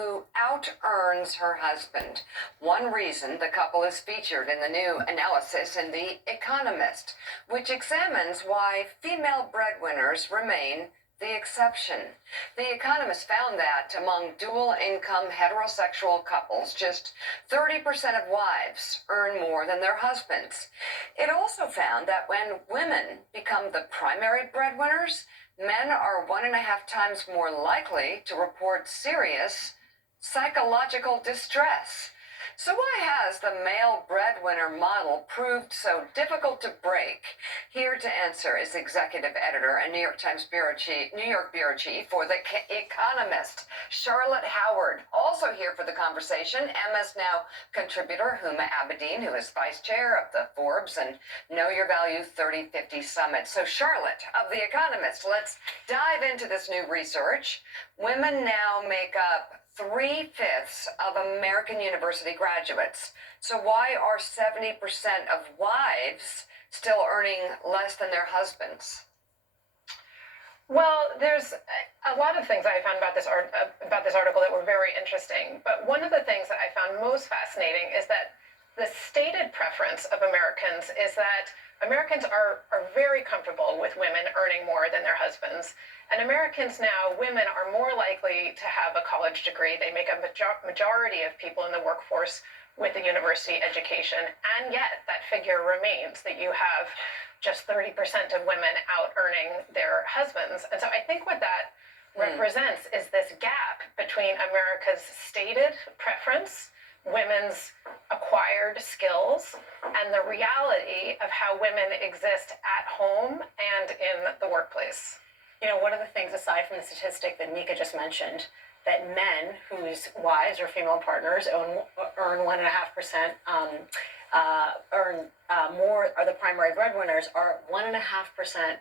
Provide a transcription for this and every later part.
who out-earns her husband. One reason the couple is featured in the new analysis in The Economist, which examines why female breadwinners remain the exception. The Economist found that among dual-income heterosexual couples, just 30% of wives earn more than their husbands. It also found that when women become the primary breadwinners, men are 1.5 times more likely to report serious psychological distress. So why has the male breadwinner model proved so difficult to break? Here to answer is executive editor and New York bureau chief for The Economist, Charlotte Howard. Also here for the conversation, MS Now contributor Huma Abedin, who is vice chair of the Forbes and Know Your Value 3050 Summit. So Charlotte of The Economist, let's dive into this new research. Women now make up 3/5 of American university graduates. So why are 70% of wives still earning less than their husbands? Well, there's a lot of things I found about this article that were very interesting. But one of the things that I found most fascinating is that the stated preference of Americans is that Americans are very comfortable with women earning more than their husbands. And Americans now, women are more likely to have a college degree. They make a majority of people in the workforce with a university education. And yet that figure remains, that you have just 30% of women out earning their husbands. And so I think what that represents is this gap between America's stated preference, women's acquired skills, and the reality of how women exist at home and in the workplace. You know, one of the things, aside from the statistic that Mika just mentioned, that men whose wives or female partners earn 1.5%, earn more, are the primary breadwinners, are 1.5%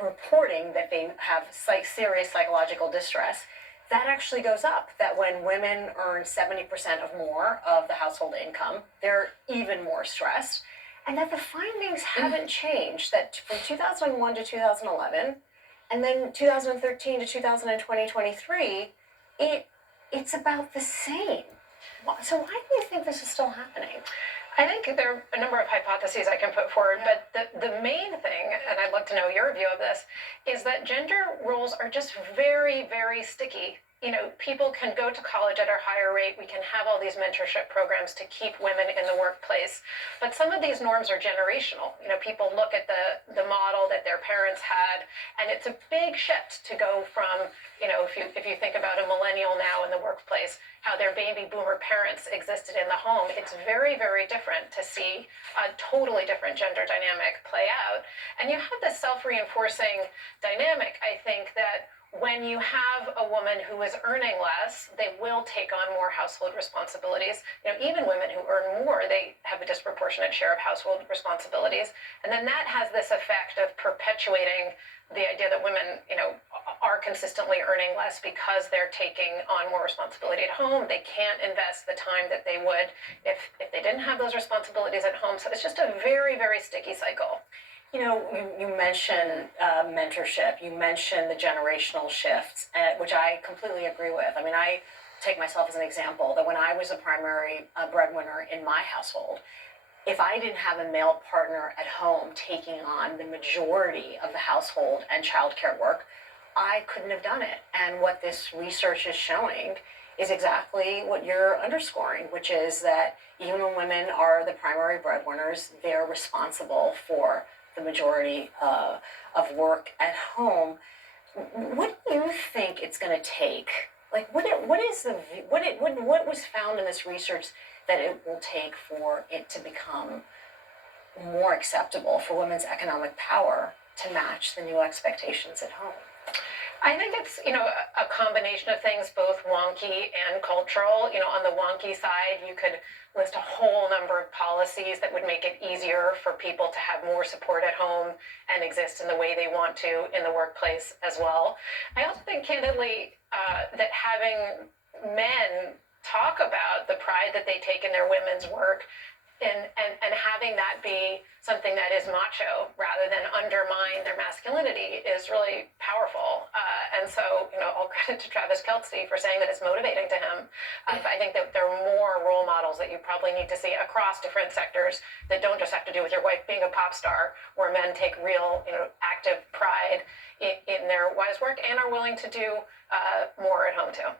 reporting that they have serious psychological distress. That actually goes up, that when women earn 70% of more of the household income, they're even more stressed. And that the findings haven't changed, that from 2001 to 2011, and then 2013 to 2023, it's about the same. So why do you think this is still happening? I think there are a number of hypotheses I can put forward, but the main thing, and I'd love to know your view of this, is that gender roles are just very, very sticky. You know, people can go to college at a higher rate. We can have all these mentorship programs to keep women in the workplace. But some of these norms are generational. You know, people look at the model that their parents had, and it's a big shift to go from, you know, if you think about a millennial now in the workplace, how their baby boomer parents existed in the home. It's very, very different to see a totally different gender dynamic play out. And you have this self-reinforcing dynamic, I think, that when you have a woman who is earning less, they will take on more household responsibilities. You know, even women who earn more, they have a disproportionate share of household responsibilities. And then that has this effect of perpetuating the idea that women, you know, are consistently earning less because they're taking on more responsibility at home. They can't invest the time that they would if they didn't have those responsibilities at home. So it's just a very, very sticky cycle. You know, you mentioned mentorship, you mentioned the generational shifts, which I completely agree with. I mean, I take myself as an example that when I was a primary breadwinner in my household, if I didn't have a male partner at home taking on the majority of the household and childcare work, I couldn't have done it. And what this research is showing is exactly what you're underscoring, which is that even when women are the primary breadwinners, they're responsible for the majority of work at home. What do you think it's going to take? Like, what was found in this research that it will take for it to become more acceptable for women's economic power to match the new expectations at home? I think it's, you know, a combination of things, both wonky and cultural. You know, on the wonky side, you could list a whole number of policies that would make it easier for people to have more support at home and exist in the way they want to in the workplace as well. I also think, candidly, that having men talk about the pride that they take in their women's work and having that be something that is macho rather than undermine their masculinity is really powerful. And so, all credit to Travis Kelce for saying that it's motivating to him. But I think that there are more role models that you probably need to see across different sectors that don't just have to do with your wife being a pop star, where men take real, active pride in their wives' work and are willing to do more at home too.